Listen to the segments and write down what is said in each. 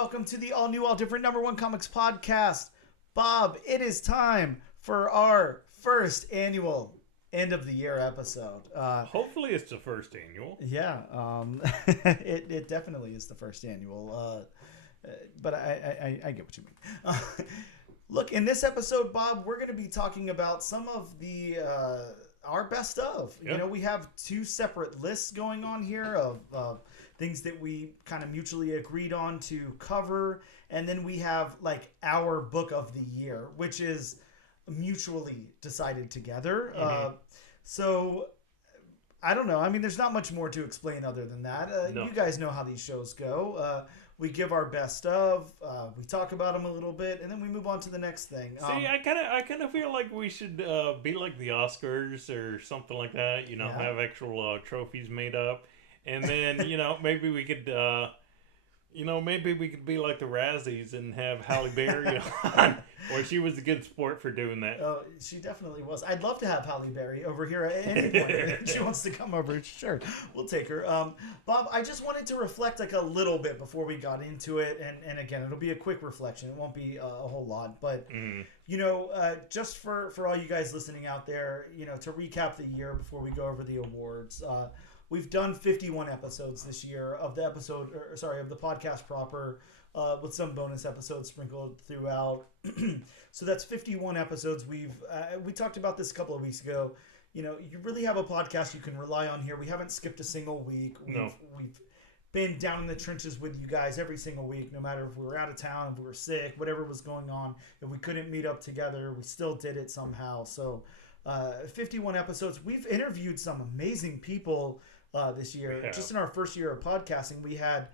welcome to the all new, all different number one comics podcast. Bob, it is time for our first annual end of the year episode. Hopefully, it's the first annual. Yeah, it definitely is the first annual. But I get what you mean. Look, in this episode, Bob, we're going to be talking about some of the our best of. Yep. You know, we have two separate lists going on here of things that we kind of mutually agreed on to cover, and then we have like our book of the year, which is mutually decided together. So I don't know. I mean, there's not much more to explain other than that. No. You guys know how these shows go. We give our best of, we talk about them a little bit, and then we move on to the next thing. See, I kind of feel like we should be like the Oscars or something like that. You know, Yeah. have actual trophies made up, and then maybe we could. Maybe we could be like the Razzies and have Halle Berry on. Or she was a good sport for doing that. Oh, she definitely was. I'd love to have Halle Berry over here at any point. If she wants to come over, sure, we'll take her. Bob, I just wanted to reflect like a little bit before we got into it, and again, it'll be a quick reflection. It won't be a whole lot, but just for all you guys listening out there, to recap the year before we go over the awards. We've done 51 episodes this year of the podcast proper, with some bonus episodes sprinkled throughout. So that's 51 episodes. We talked about this a couple of weeks ago. You really have a podcast you can rely on here. We haven't skipped a single week. We've been down in the trenches with you guys every single week, no matter if we were out of town, if we were sick, whatever was going on. If we couldn't meet up together, we still did it somehow. So 51 episodes. We've interviewed some amazing people this year. Yeah. Just in our first year of podcasting, we had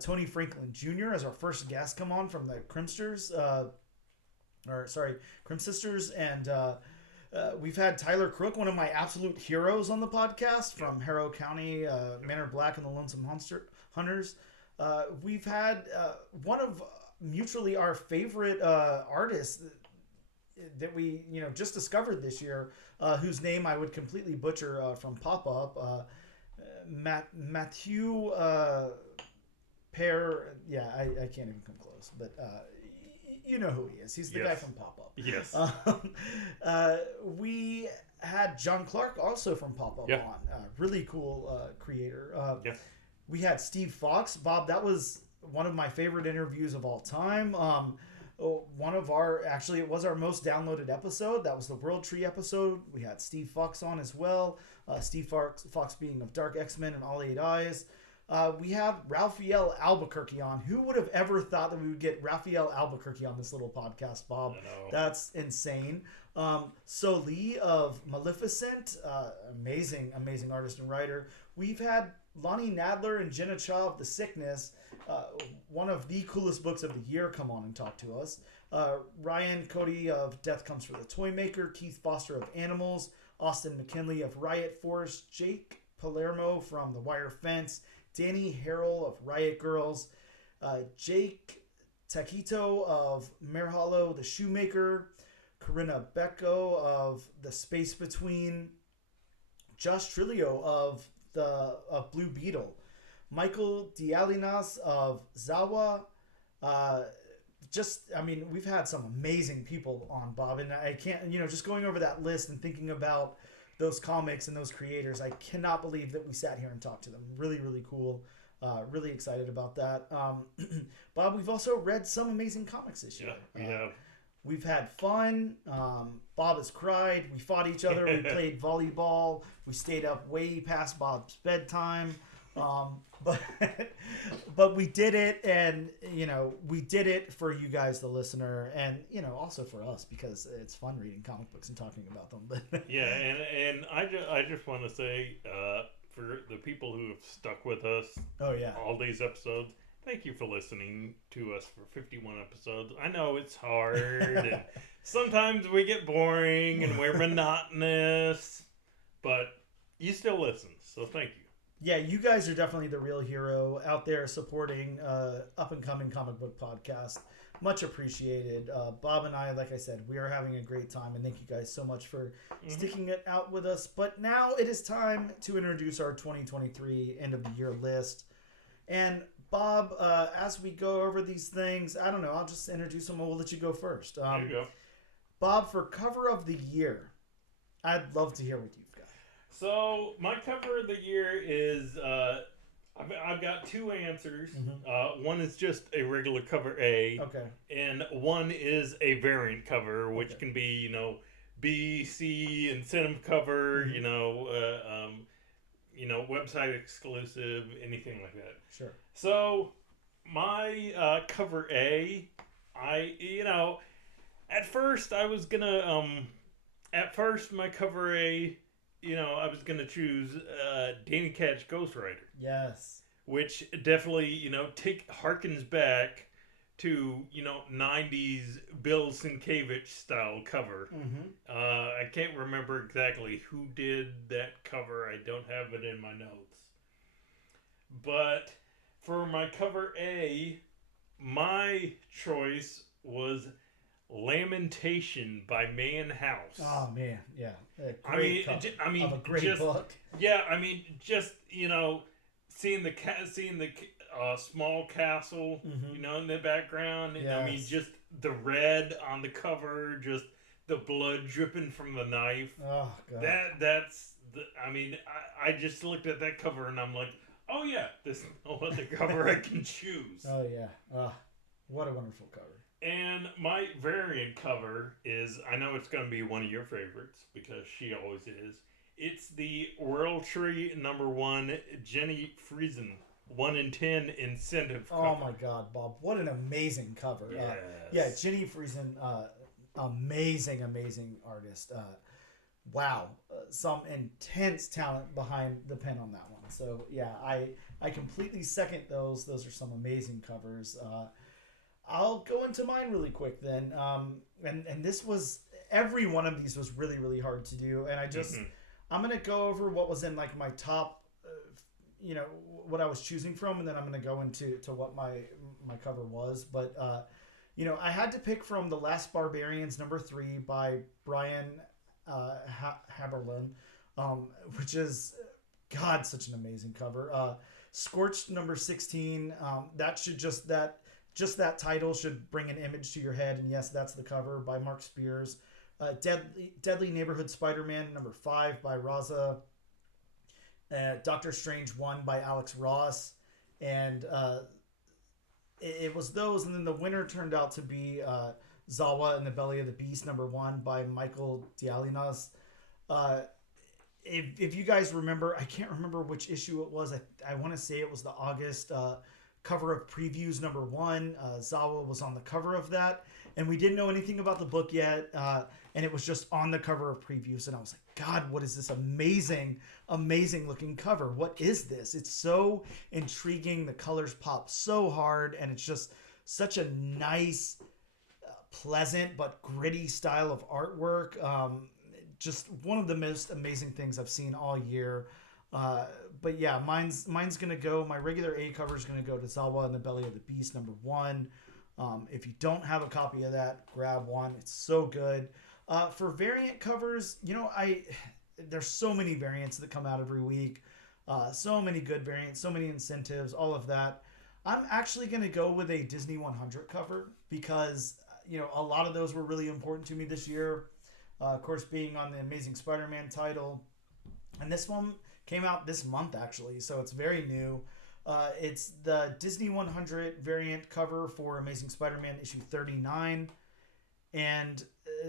Tony Franklin Jr. as our first guest come on from the Crimsters, Crim Sisters, and we've had Tyler Crook, one of my absolute heroes on the podcast from Harrow County, Manor Black and the Lonesome Hunters. We've had one of mutually our favorite artists that we just discovered this year, whose name I would completely butcher from Pop Up. Matthew Pear. Yeah, I can't even come close, but you know who he is. He's the guy from Pop Up. Yes. We had John Clark also from Pop Up on. Really cool creator. We had Steve Fox. Bob, that was one of my favorite interviews of all time. It was our most downloaded episode. That was the World Tree episode. We had Steve Fox on as well. Steve Fox being of Dark X-Men and All Eight Eyes. We have Raphael Albuquerque on. Who would have ever thought that we would get Raphael Albuquerque on this little podcast, Bob? I know. That's insane. So Lee of Maleficent, amazing artist and writer. We've had Lonnie Nadler and Jenna Cha of The Sickness, one of the coolest books of the year, come on and talk to us. Ryan Cody of Death Comes for the Toymaker, Keith Foster of Animals, Austin McKinley of Riot Force, Jake Palermo from The Wire Fence, Danny Harrell of Riot Girls, Jake Taquito of Mare Hollow, The Shoemaker, Corinna Becco of The Space Between, Josh Trillo of Blue Beetle, Michael Dialinas of Zawa. We've had some amazing people on, Bob, and I can't, just going over that list and thinking about those comics and those creators, I cannot believe that we sat here and talked to them. Really, really cool. Really excited about that. Bob, we've also read some amazing comics this year. Yeah, we have. We've had fun. Bob has cried. We fought each other. We played volleyball. We stayed up way past Bob's bedtime. But we did it, and we did it for you guys, the listener, and also for us, because it's fun reading comic books and talking about them. But Yeah, and I just want to say, for the people who have stuck with us, all these episodes, thank you for listening to us for 51 episodes. I know it's hard, and sometimes we get boring and we're monotonous, but you still listen, so thank you. Yeah, you guys are definitely the real hero out there supporting up-and-coming comic book podcast. Much appreciated. Bob and I, like I said, we are having a great time, and thank you guys so much for sticking it out with us. But now it is time to introduce our 2023 end-of-the-year list. And Bob, as we go over these things, I don't know. I'll just introduce them. We'll let you go first. There you go. Bob, for cover of the year, I'd love to hear what you've got. So my cover of the year is I've got two answers. Mm-hmm. One is just a regular cover A. Okay. And one is a variant cover, which can be B, C, incentive cover. Mm-hmm. Website exclusive, anything like that. Sure. So my cover A, at first I was gonna my cover A, I was gonna choose Danny Ketch Ghost Rider. Yes. Which definitely harkens back to 90s Bill Sienkiewicz style cover. Mm-hmm. I can't remember exactly who did that cover. I don't have it in my notes. But for my cover A, my choice was Lamentation by Man House. Oh man, yeah. Of a great book. Yeah, seeing the small castle, mm-hmm. In the background. And, yes. Just the red on the cover, just the blood dripping from the knife. Oh god. I just looked at that cover and I'm like, oh yeah, this is no other cover I can choose. Oh yeah. What a wonderful cover. And my variant cover is, I know it's going to be one of your favorites because she always is. It's the World Tree #1 Jenny Friesen 1 in 10 incentive cover. Oh my God, Bob! What an amazing cover! Yes. Jenny Friesen, amazing artist. Wow, some intense talent behind the pen on that one. So yeah, I completely second those. Those are some amazing covers. I'll go into mine really quick then. And this was, every one of these was really, really hard to do. And I'm going to go over what was in like my top, what I was choosing from. And then I'm going to go into what my cover was. But, I had to pick from The Last Barbarians #3 by Brian Haberlin, which is, God, such an amazing cover. Scorched #16. That title should bring an image to your head, and yes, that's the cover by Mark Spears. Deadly Neighborhood Spider-Man #5 by Raza. Doctor Strange 1 by Alex Ross, and it was those, and then the winner turned out to be Zawa and the Belly of the Beast #1 by Michael Dialinas. If you guys remember, I can't remember which issue it was. I want to say it was the August cover of Previews #1. Zawa was on the cover of that, and we didn't know anything about the book yet, and it was just on the cover of Previews, and I was like, God, what is this amazing looking cover? What is this? It's so intriguing. The colors pop so hard, and it's just such a nice, pleasant but gritty style of artwork. Just one of the most amazing things I've seen all year. But yeah, mine's gonna go. My regular A cover is gonna go to Zawa and the Belly of the Beast #1. If you don't have a copy of that, grab one. It's so good. For variant covers, there's so many variants that come out every week. So many good variants, so many incentives, all of that. I'm actually gonna go with a Disney 100 cover because a lot of those were really important to me this year. Of course, being on the Amazing Spider-Man title, and this one came out this month, actually, so it's very new. It's the Disney 100 variant cover for Amazing Spider-Man issue 39, and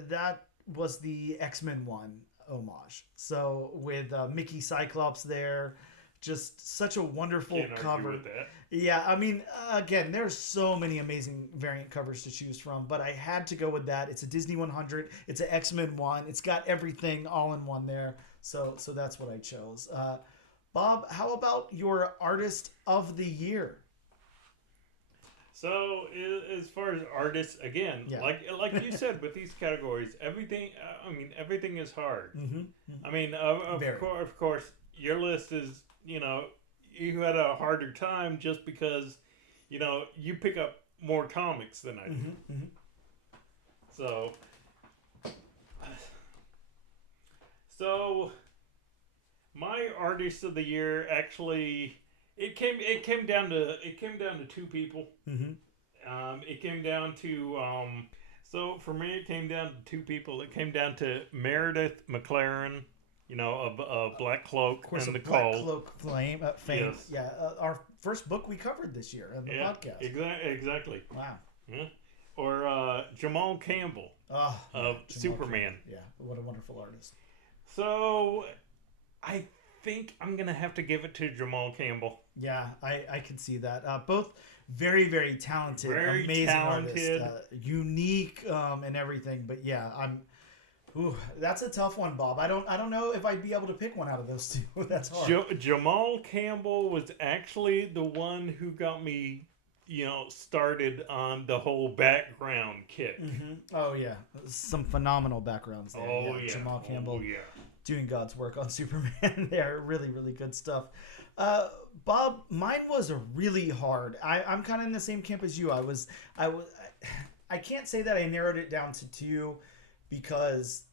that was the X-Men 1 homage. So with Mickey Cyclops there, just such a wonderful cover. With that. Yeah, again, there's so many amazing variant covers to choose from, but I had to go with that. It's a Disney 100. It's an X-Men 1. It's got everything all in one there. So that's what I chose. Bob, how about your artist of the year? So as far as artists, again, like you said, with these categories, everything is hard. Mm-hmm. Of course, your list is, you had a harder time just because, you pick up more comics than I do. Mm-hmm. Mm-hmm. So my artist of the year actually It came down to two people. Mm-hmm. It came down to so for me it came down to two people. It came down to Meredith McLaren, a Black Cloak, of course, and the Black Call. Cloak fame. Yes. Yeah, our first book we covered this year on the podcast. Exactly. Wow. Yeah. Or Jamal Campbell of Superman. Campbell. Yeah, what a wonderful artist. So I think I'm gonna have to give it to Jamal Campbell. Yeah, I can see that. Both very, very talented, amazing talented. artists, unique and everything. But yeah, that's a tough one, Bob. I don't know if I'd be able to pick one out of those two. That's hard. Jamal Campbell was actually the one who got me, started on the whole background kick. Mm-hmm. Oh yeah, some phenomenal backgrounds there. Oh yeah, Jamal Campbell. Oh yeah. Doing God's work on Superman there. Really, really good stuff. Bob, mine was really hard. I'm kind of in the same camp as you. I can't say that I narrowed it down to two because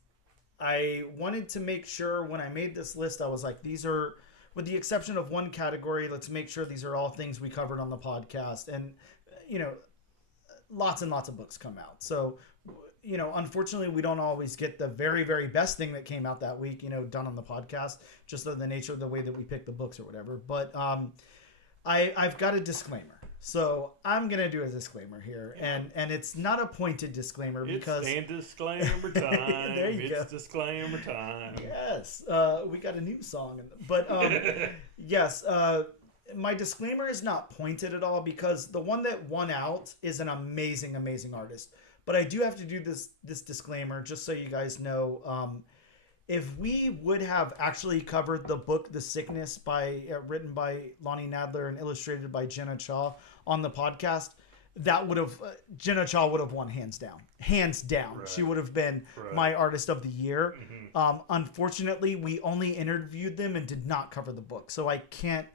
I wanted to make sure when I made this list, I was like, these are, with the exception of one category, let's make sure these are all things we covered on the podcast. And, lots and lots of books come out. So, unfortunately, we don't always get the very, very best thing that came out that week, done on the podcast, just the nature of the way that we pick the books or whatever. But I've got a disclaimer. So I'm going to do a disclaimer here. And it's not a pointed disclaimer because... It's disclaimer time. There you go. It's disclaimer time. Yes. We got a new song. But yes, my disclaimer is not pointed at all because the one that won out is an amazing, amazing artist. But I do have to do this disclaimer just so you guys know. If we would have actually covered the book The Sickness written by Lonnie Nadler and illustrated by Jenna Cha on the podcast, that would have Jenna Cha would have won hands down. Right. She would have been my artist of the year. Mm-hmm. Unfortunately, we only interviewed them and did not cover the book, so I can't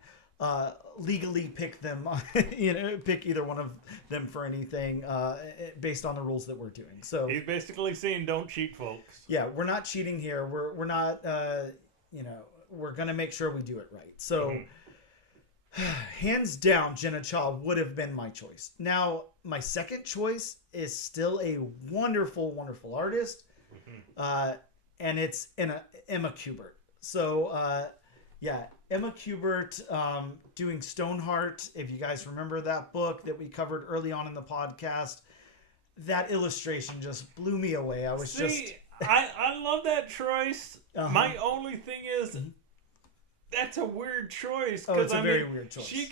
legally pick them, pick either one of them for anything based on the rules that we're doing. So he's basically saying, don't cheat, folks. Yeah, we're not cheating here. We're not, we're gonna make sure we do it right. So, hands down, Jenna Cha would have been my choice. Now, my second choice is still a wonderful, wonderful artist, and it's Emma Kubert. So, yeah, Emma Kubert doing Stoneheart. If you guys remember that book that we covered early on in the podcast, that illustration just blew me away. I love that choice. Uh-huh. My only thing is, that's a weird choice. Oh, it's a very weird choice. You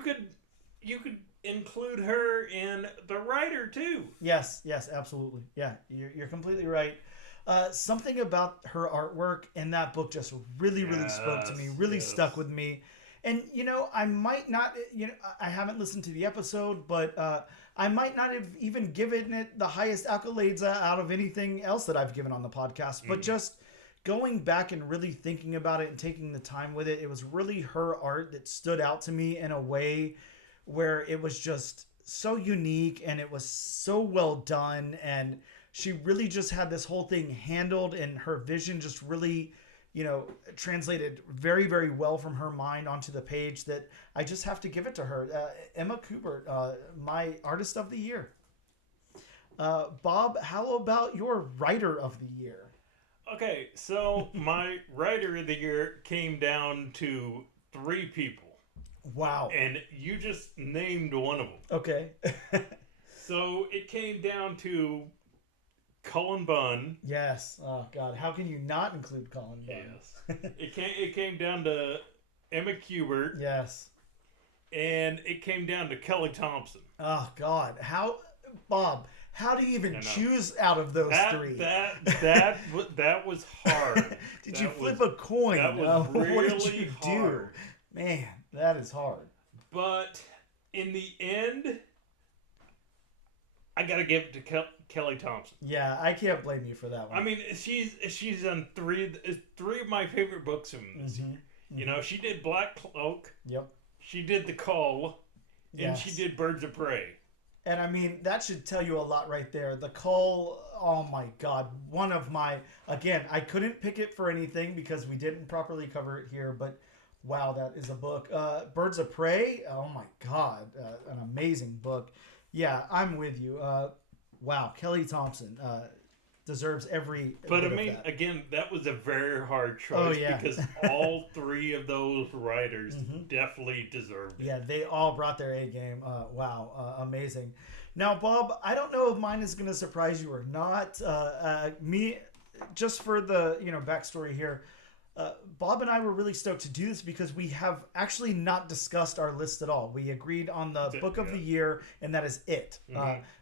could include her in the writer too. Yes, absolutely. Yeah, you're completely right. Something about her artwork in that book just really spoke to me, really stuck with me. And, I might not, I haven't listened to the episode, but I might not have even given it the highest accolades out of anything else that I've given on the podcast. But just going back and really thinking about it and taking the time with it, it was really her art that stood out to me in a way where it was just so unique and it was so well done. And she really just had this whole thing handled, and her vision just really, translated very, very well from her mind onto the page, that I just have to give it to her. Emma Kubert, my artist of the year. Bob, how about your writer of the year? Okay, so my writer of the year came down to 3 people. Wow. And you just named one of them. Okay. So it came down to Cullen Bunn. Yes. Oh God, how can you not include Cullen Bunn? Yes. It came down to Emma Kubert. Yes. And it came down to Kelly Thompson. Oh God, Bob? How do you even choose out of those 3? That was hard. Did you flip a coin? That was really what did you hard. Do? Man, that is hard. But in the end, I gotta give it to Kelly Thompson. Yeah, I can't blame you for that one. I mean, she's done 3 of my favorite books from this year. Mm-hmm. She did Black Cloak. Yep. She did The Call. And she did Birds of Prey. And I mean, that should tell you a lot right there. The Call, oh my God. One of my, again, I couldn't pick it for anything because we didn't properly cover it here, but Wow, that is a book. Birds of Prey. Oh my God, an amazing book. Yeah, I'm with you. Wow, Kelly Thompson deserves every. But I bit of mean, that. again, that was a very hard choice Oh, yeah. because all three of those writers definitely deserved it. Yeah, they all brought their A game. Wow, amazing. Now, Bob, I don't know if mine is going to surprise you or not. Me, just for the backstory here. Bob and I were really stoked to do this because we have actually not discussed our list at all. We agreed on the book of the year, and that is it.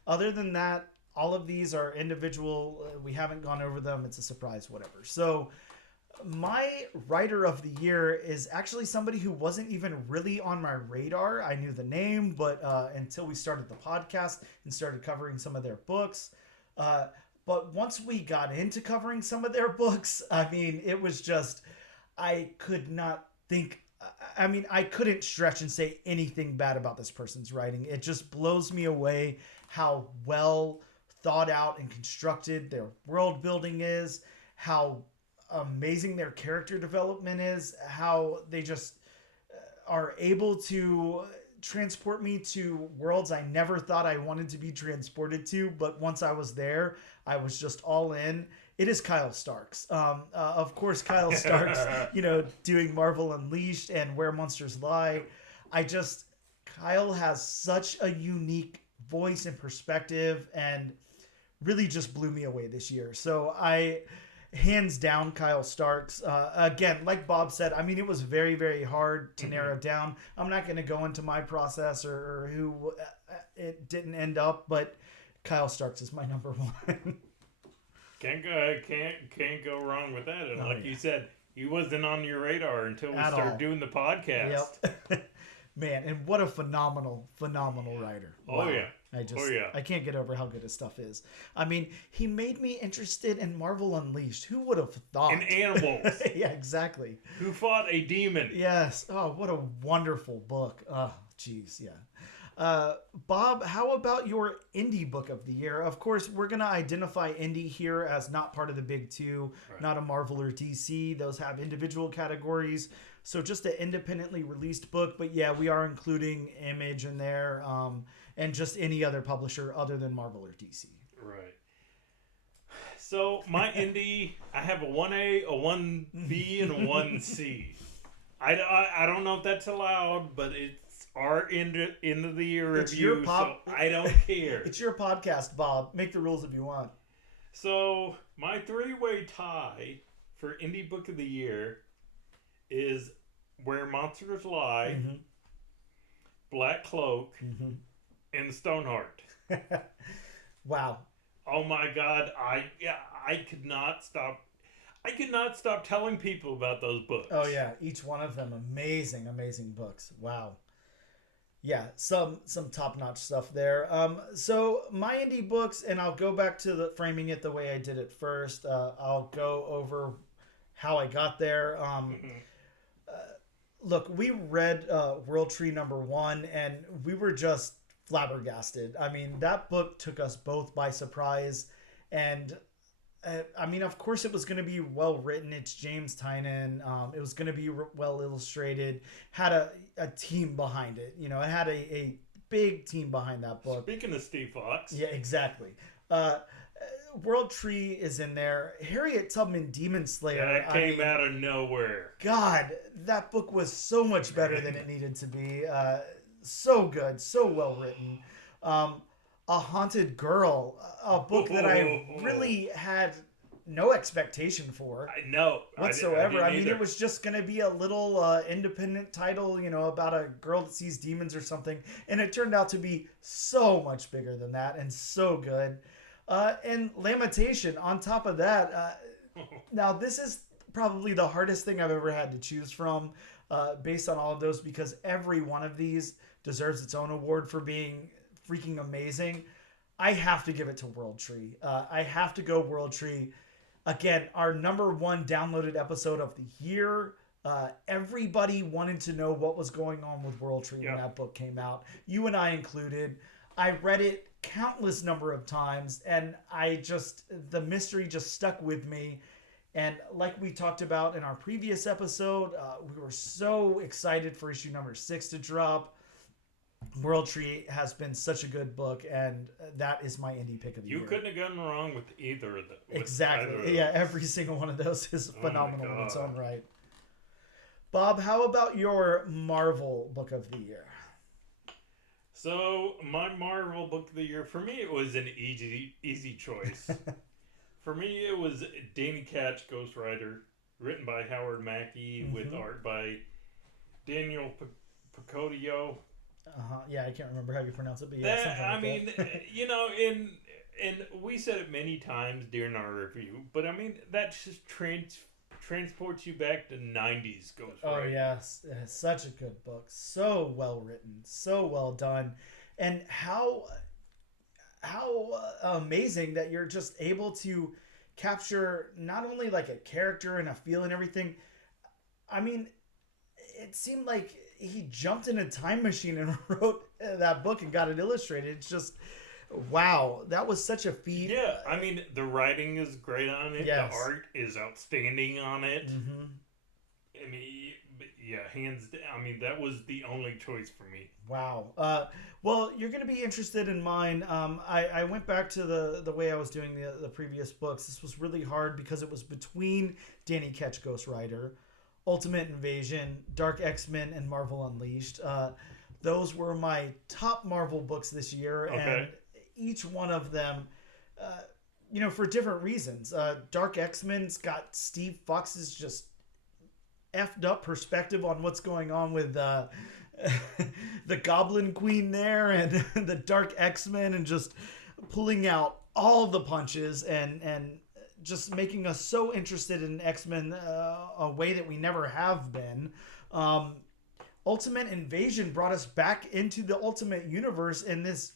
Other than that, all of these are individual. We haven't gone over them. It's a surprise, whatever. So my writer of the year is actually somebody who wasn't even really on my radar. I knew the name, but until we started the podcast and started covering some of their books. But once we got into covering some of their books, I mean, it was just, I could not think, I mean, I couldn't stretch and say anything bad about this person's writing. It just blows me away how well thought out and constructed their world building is, how amazing their character development is, how they just are able to transport me to worlds I never thought I wanted to be transported to, but once I was there, I was just all in. It is Kyle Starks. Of course, Kyle Starks, doing Marvel Unleashed and Where Monsters Lie. Kyle has such a unique voice and perspective and really just blew me away this year. So hands down, Kyle Starks. Again, like Bob said, I mean, it was very, very hard to narrow down. I'm not going to go into my process or who it didn't end up, but Kyle Starks is my number one. Can't go wrong with that. And like you said, he wasn't on your radar until we started doing the podcast. Yep. Man, and what a phenomenal writer. Wow. Oh, yeah. I can't get over how good his stuff is. I mean, he made me interested in Marvel Unleashed. Who would have thought? And animals. Yeah, exactly. Who fought a demon. Yes. Oh, what a wonderful book. Oh, jeez, yeah. Bob, how about your indie book of the year? Of course, we're going to identify indie here as not part of the big two, not a Marvel or DC. Those have individual categories. So just an independently released book. But yeah, we are including Image in there and just any other publisher other than Marvel or DC. Right. So my indie, I have a 1A, a 1B, and a 1C. I don't know if that's allowed, but it's our end of the year review, so I don't care. It's your podcast, Bob. Make the rules if you want. So my three-way tie for indie book of the year is Where Monsters Lie, Black Cloak, and Stoneheart. Wow. Oh my God! I could not stop. I could not stop telling people about those books. Oh yeah, each one of them amazing books. Wow. Yeah, some top-notch stuff there. So my indie books, and I'll go back to framing it the way I did it first. I'll go over how I got there. Look, we read World Tree #1, and we were just flabbergasted. I mean, that book took us both by surprise, and I mean, of course, it was going to be well written. It's James Tynion. It was going to be well illustrated. Had a team behind it. It had a big team behind that book. Speaking of Steve Fox, yeah, exactly. World Tree is in there. Harriet Tubman Demon Slayer. Yeah, it came out of nowhere. God, that book was so much better than it needed to be. So good, so well written. A Haunted Girl, a book that I really had no expectation for. I know. Whatsoever. I mean, it was just going to be a little independent title, about a girl that sees demons or something. And it turned out to be so much bigger than that and so good. And Lamentation on top of that. Now, this is probably the hardest thing I've ever had to choose from based on all of those, because every one of these deserves its own award for being freaking amazing. I have to give it to World Tree. I have to go World Tree. Again, our #1 downloaded episode of the year. Everybody wanted to know what was going on with World Tree when that book came out. You and I included. I read it countless number of times, and the mystery just stuck with me. And like we talked about in our previous episode, we were so excited for issue number 6 to drop. World Tree has been such a good book, and that is my indie pick of the year. You couldn't have gotten wrong with either of them. Exactly. Yeah, every single one of those is phenomenal in its own right. Bob, how about your Marvel book of the year? So, my Marvel book of the year, for me, it was an easy choice. For me, it was Danny Ketch, Ghost Rider, written by Howard Mackie, with art by Daniel Picotio. Yeah, I can't remember how you pronounce it, but yeah, and we said it many times during our review, but I mean, that just transports you back to 90s Ghost Rider. Oh, yes. Such a good book. So well written. So well done. And how amazing that you're just able to capture not only like a character and a feel and everything. I mean, it seemed like he jumped in a time machine and wrote that book and got it illustrated. It's just, wow, that was such a feat. Yeah, I mean, the writing is great on it. Yes. The art is outstanding on it. I mean, yeah, hands down. I mean, that was the only choice for me. Wow. Well, you're going to be interested in mine. I went back to the way I was doing the previous books. This was really hard because it was between Danny Ketch, Ghost Rider, Ultimate Invasion, Dark X-Men, and Marvel Unleashed. Those were my top Marvel books this year, and each one of them, for different reasons. Dark X-Men's got Steve Fox's just effed up perspective on what's going on with the Goblin Queen there and the Dark X-Men, and just pulling out all the punches and just making us so interested in X-Men a way that we never have been. Ultimate Invasion brought us back into the Ultimate Universe in this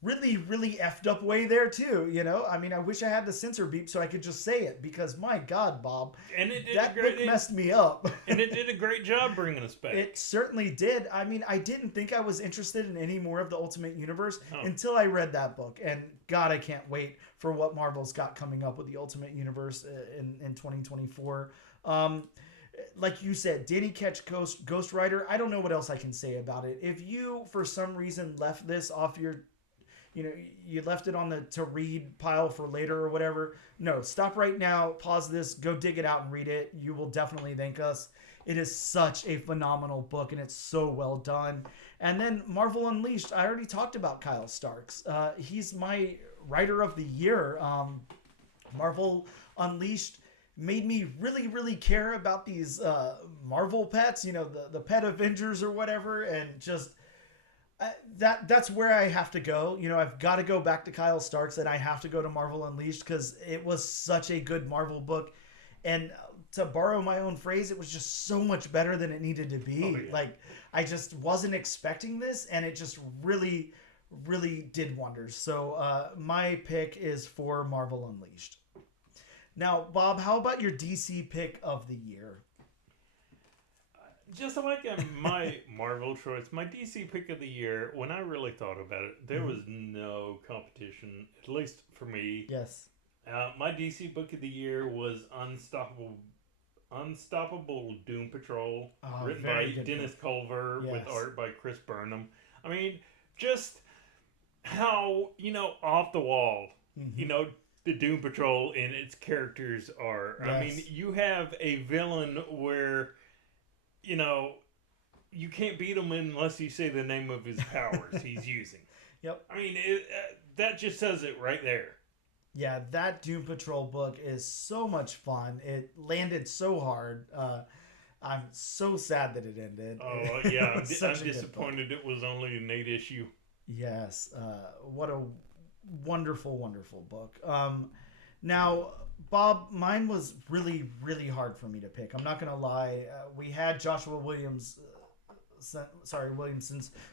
really, really effed up way there too. I mean, I wish I had the censor beep so I could just say it, because my God, Bob, and that book messed me up. And it did a great job bringing us back. It certainly did. I mean, I didn't think I was interested in any more of the Ultimate Universe until I read that book, and God, I can't wait for what Marvel's got coming up with the Ultimate Universe in 2024. Like you said, Danny Ketch, Ghost Rider, I don't know what else I can say about it. If you, for some reason, left this off your you left it on the to read pile for later or whatever, no, stop right now, pause this, go dig it out and read it. You will definitely thank us. It is such a phenomenal book, and it's so well done. And then Marvel Unleashed, I already talked about Kyle Starks. He's my writer of the year. Marvel Unleashed made me really, really care about these Marvel pets, the pet Avengers or whatever, and just that's where I have to go. I've got to go back to Kyle Starks, and I have to go to Marvel Unleashed because it was such a good Marvel book. And to borrow my own phrase, it was just so much better than it needed to be. Oh, yeah. Like, I just wasn't expecting this, and it just really, really did wonders. So my pick is for Marvel Unleashed. Now, Bob, how about your DC pick of the year? Just like my Marvel choice, my DC pick of the year, when I really thought about it, there was no competition, at least for me. Yes. My DC book of the year was Unstoppable Doom Patrol, written by Dennis Culver, with art by Chris Burnham. I mean, just how, off the wall, the Doom Patrol and its characters are. Yes. I mean, you have a villain where, you can't beat him unless you say the name of his powers he's using. Yep. I mean, that just says it right there. Yeah, that Doom Patrol book is so much fun. It landed so hard. I'm so sad that it ended. Oh, yeah. I'm disappointed it was only an 8 issue. Yes. What a wonderful, wonderful book. Now, Bob, mine was really, really hard for me to pick. I'm not going to lie. We had Joshua Williamson's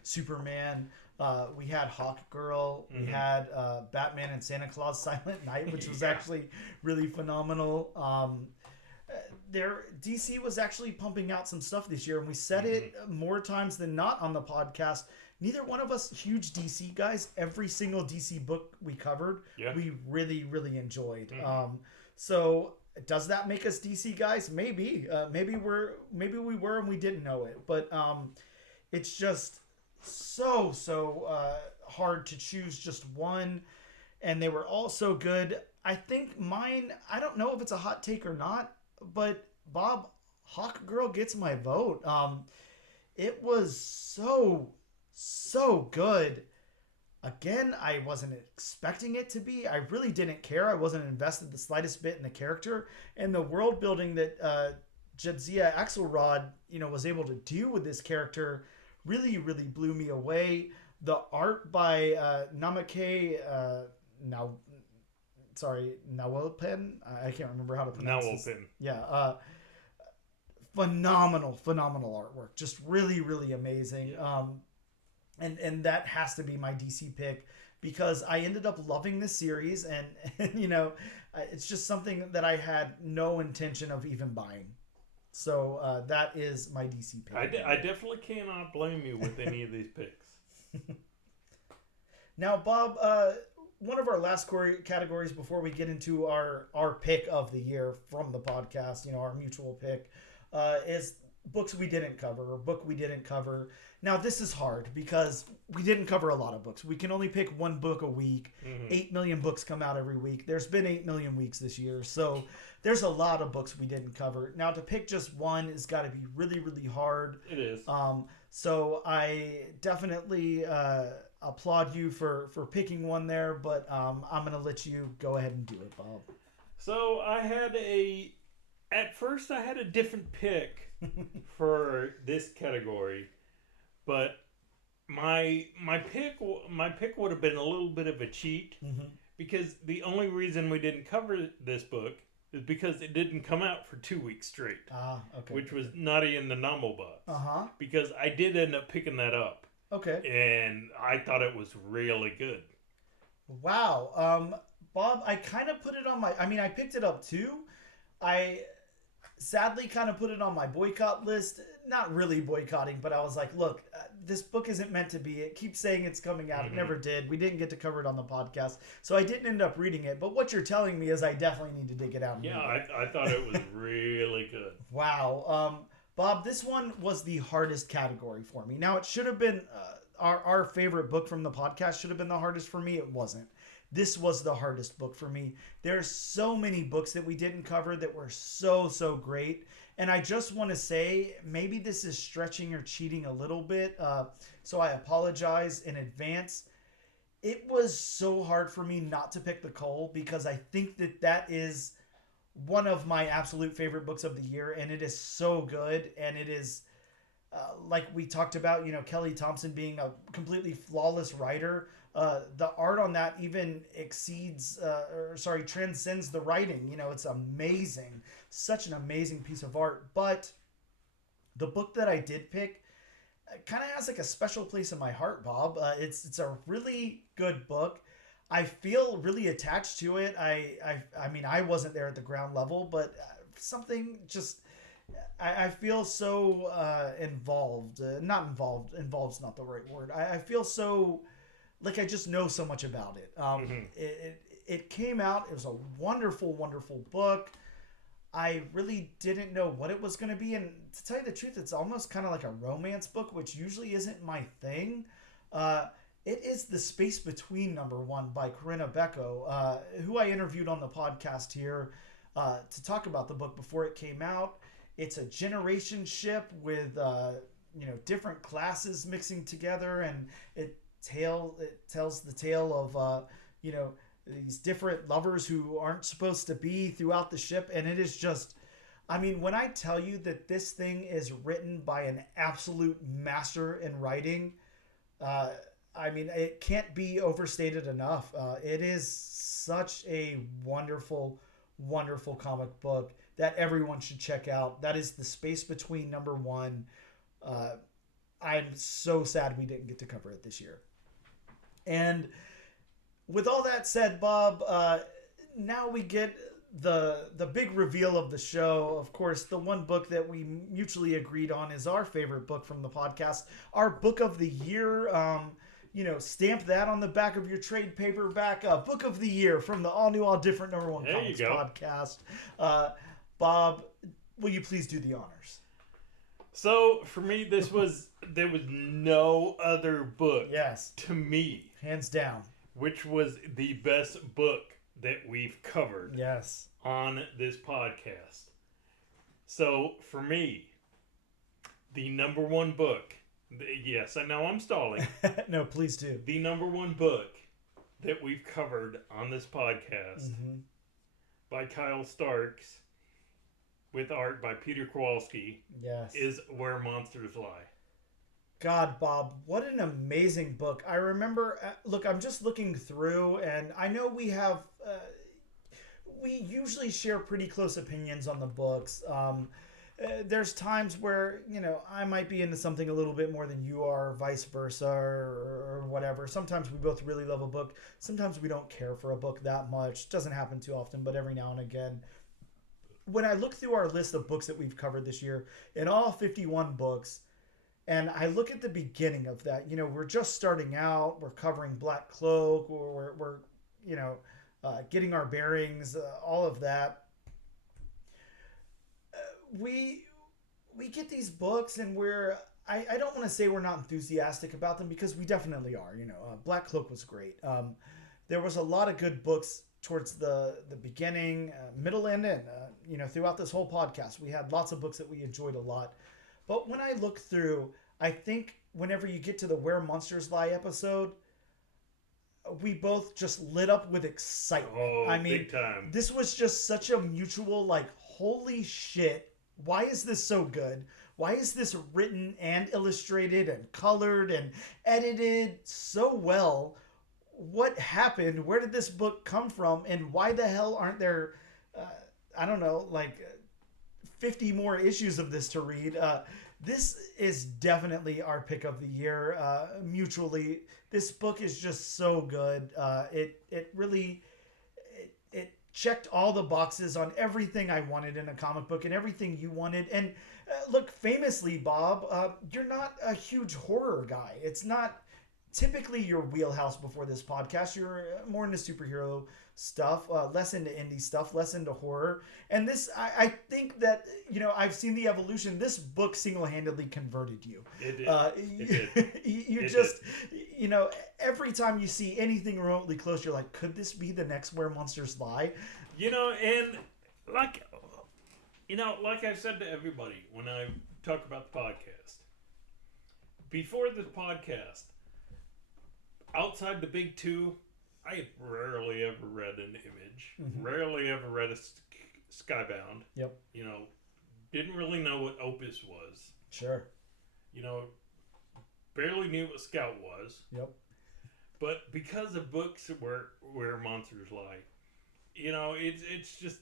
Superman. We had Hawkgirl. We had Batman and Santa Claus Silent Night, which was actually really phenomenal. DC was actually pumping out some stuff this year, and we said it more times than not on the podcast. Neither one of us huge DC guys. Every single DC book we covered, we really, really enjoyed. So does that make us DC guys? Maybe. Maybe we were and we didn't know it. But it's just so hard to choose just one, and they were all so good. I think mine, I don't know if it's a hot take or not, but Bob, Hawk Girl gets my vote. It was so good. Again, I wasn't expecting it to be. I really didn't care. I wasn't invested the slightest bit in the character and the world building that Jadzia Axelrod, was able to do with this character. Really, really blew me away. The art by Namake Nawalpen. I can't remember how to pronounce it. Yeah. Phenomenal artwork. Just really, really amazing. Yeah. And that has to be my DC pick because I ended up loving this series and it's just something that I had no intention of even buying. So that is my DC pick. I definitely cannot blame you with any of these picks. Now, Bob, one of our last categories before we get into our pick of the year from the podcast, our mutual pick, is books we didn't cover or book we didn't cover. Now, this is hard because we didn't cover a lot of books. We can only pick one book a week. 8 million books come out every week. There's been 8 million weeks this year. So there's a lot of books we didn't cover. Now, to pick just one has got to be really, really hard. It is. So I definitely applaud you for picking one there, but I'm going to let you go ahead and do it, Bob. So at first I had a different pick for this category. But my pick would have been a little bit of a cheat because the only reason we didn't cover this book is because it didn't come out for 2 weeks straight. Okay. Which was Naughty in the Novel Box. Because I did end up picking that up. Okay. And I thought it was really good. Wow. Bob, I kind of put it on I picked it up too. I sadly kind of put it on my boycott list. Not really boycotting, but I was like, look, this book isn't meant to be. It keeps saying it's coming out. It never did. We didn't get to cover it on the podcast. So I didn't end up reading it. But what you're telling me is I definitely need to dig it out. And read it. I thought it was really good. Wow. Bob, this one was the hardest category for me. Now, it should have been our favorite book from the podcast should have been the hardest for me. It wasn't. This was the hardest book for me. There's so many books that we didn't cover that were so great. And I just want to say, maybe this is stretching or cheating a little bit. So I apologize in advance. It was so hard for me not to pick The Cull because I think that is one of my absolute favorite books of the year. And it is so good. And it is, like we talked about, Kelly Thompson being a completely flawless writer. The art on that even transcends the writing. It's amazing. Such an amazing piece of art. But the book that I did pick kind of has like a special place in my heart, Bob. It's a really good book. I feel really attached to it. I mean, I wasn't there at the ground level, but something just... I feel so involved. Not involved. Involved's not the right word. I feel so... like I just know so much about it. It came out. It was a wonderful, wonderful book. I really didn't know what it was going to be. And to tell you the truth, it's almost kind of like a romance book, which usually isn't my thing. It is The Space Between #1 by Corinna Bechko, who I interviewed on the podcast here to talk about the book before it came out. It's a generation ship with different classes mixing together, and it tells the tale of these different lovers who aren't supposed to be throughout the ship. And it is just, I mean, when I tell you that this thing is written by an absolute master in writing, I mean, it can't be overstated enough. It is such a wonderful, wonderful comic book that everyone should check out. That is The Space Between #1. I'm so sad we didn't get to cover it this year. And with all that said, Bob, now we get the big reveal of the show. Of course, the one book that we mutually agreed on is our favorite book from the podcast, our book of the year. stamp that on the back of your trade paperback. Book of the Year from the All New, All Different Number One Comics podcast. Bob, will you please do the honors? So for me, there was no other book. Yes. To me, hands down, which was the best book that we've covered. Yes. On this podcast. So for me, the number one book. Yes, I know I'm stalling. No, please do. The number one book that we've covered on this podcast by Kyle Starks, with art by Peter Kowalski, is Where Monsters Lie. God, Bob, what an amazing book. I remember, look, I'm just looking through, and I know we have, we usually share pretty close opinions on the books. There's times where, I might be into something a little bit more than you are, vice versa, or whatever. Sometimes we both really love a book. Sometimes we don't care for a book that much. Doesn't happen too often, but every now and again. When I look through our list of books that we've covered this year, in all 51 books, and I look at the beginning of that, we're just starting out, we're covering Black Cloak, we're getting our bearings, all of that. We get these books and I don't want to say we're not enthusiastic about them, because we definitely are. Black Cloak was great. There was a lot of good books towards the beginning, middle, and end. Throughout this whole podcast, we had lots of books that we enjoyed a lot. But when I look through, I think whenever you get to the Where Monsters Lie episode, we both just lit up with excitement. Oh, big time. This was just such a mutual, holy shit. Why is this so good? Why is this written and illustrated and colored and edited so well? What happened? Where did this book come from? And why the hell aren't there, 50 more issues of this to read? This is definitely our pick of the year, mutually. This book is just so good. It really checked all the boxes on everything I wanted in a comic book and everything you wanted. And look, famously, Bob, you're not a huge horror guy. It's not typically your wheelhouse before this podcast. You're more into superhero stuff, less into indie stuff, less into horror. And this, I think that, I've seen the evolution. This book single-handedly converted you. It did. You just, every time you see anything remotely close, you're like, could this be the next Where Monsters Lie? And like I've said to everybody when I talk about the podcast, before this podcast, outside the big two, I have rarely ever read an Image. Rarely ever read a Skybound. Yep. Didn't really know what Opus was. Sure. Barely knew what Scout was. Yep. But because of books where Monsters Lie, it's just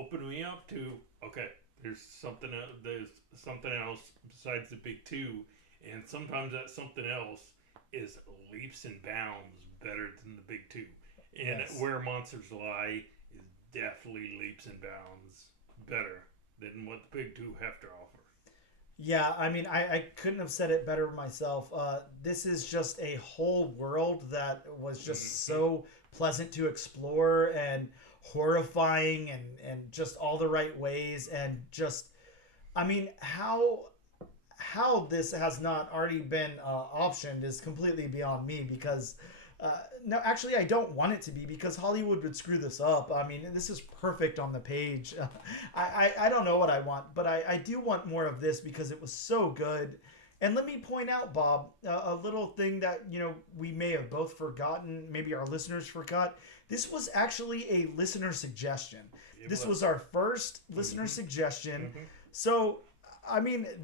opened me up to, okay, there's something else besides the big two, and sometimes that something else is leaps and bounds better than the big two. And Where Monsters Lie is definitely leaps and bounds better than what the big two have to offer. Yeah, I couldn't have said it better myself. This is just a whole world that was just so pleasant to explore and horrifying and just all the right ways. And just, how this has not already been optioned is completely beyond me, because no, actually I don't want it to be, because Hollywood would screw this up. This is perfect on the page. I don't know what I want, but I do want more of this because it was so good. And let me point out, Bob, a little thing that, we may have both forgotten, maybe our listeners forgot. This was actually a listener suggestion. This was our first listener suggestion. So,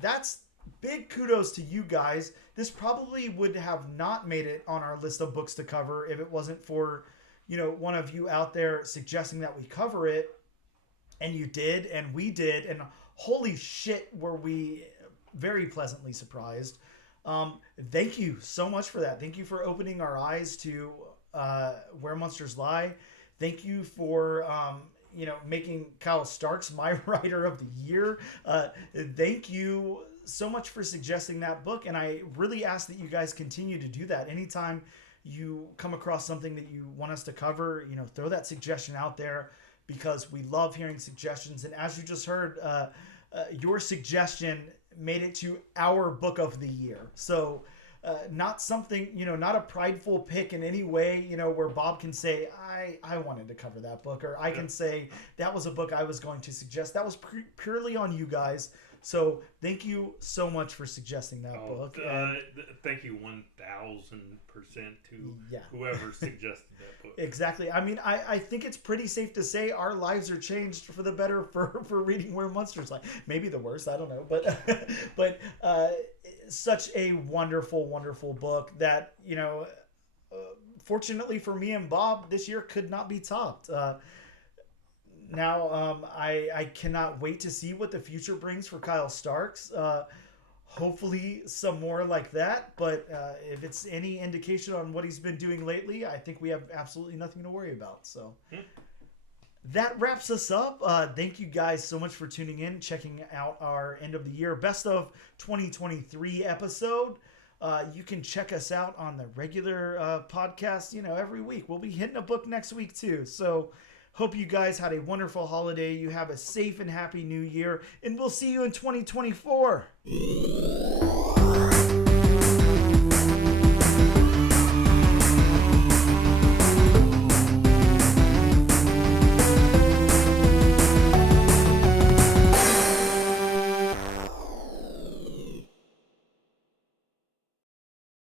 that's big kudos to you guys. This probably would have not made it on our list of books to cover if it wasn't for, one of you out there suggesting that we cover it. And you did, and we did, and holy shit, were we very pleasantly surprised. Thank you so much for that. Thank you for opening our eyes to Where Monsters Lie. Thank you for making Kyle Starks my writer of the year. Thank you so much for suggesting that book, and I really ask that you guys continue to do that. Anytime you come across something that you want us to cover, throw that suggestion out there, because we love hearing suggestions. And as you just heard, your suggestion made it to our book of the year. So not something, not a prideful pick in any way, where Bob can say, I wanted to cover that book, or I can say that was a book I was going to suggest. That was purely on you guys. So thank you so much for suggesting that book. Thank you 1,000% to whoever suggested that book. Exactly. I mean, I think it's pretty safe to say our lives are changed for the better for reading Where Monsters Lie. Maybe the worst, I don't know. But such a wonderful, wonderful book that, fortunately for me and Bob, this year could not be topped. Now, I cannot wait to see what the future brings for Kyle Starks. Hopefully some more like that. But if it's any indication on what he's been doing lately, I think we have absolutely nothing to worry about. So that wraps us up. Thank you guys so much for tuning in, checking out our end of the year best of 2023 episode. You can check us out on the regular podcast, every week. We'll be hitting a book next week too. So hope you guys had a wonderful holiday. You have a safe and happy new year, and we'll see you in 2024.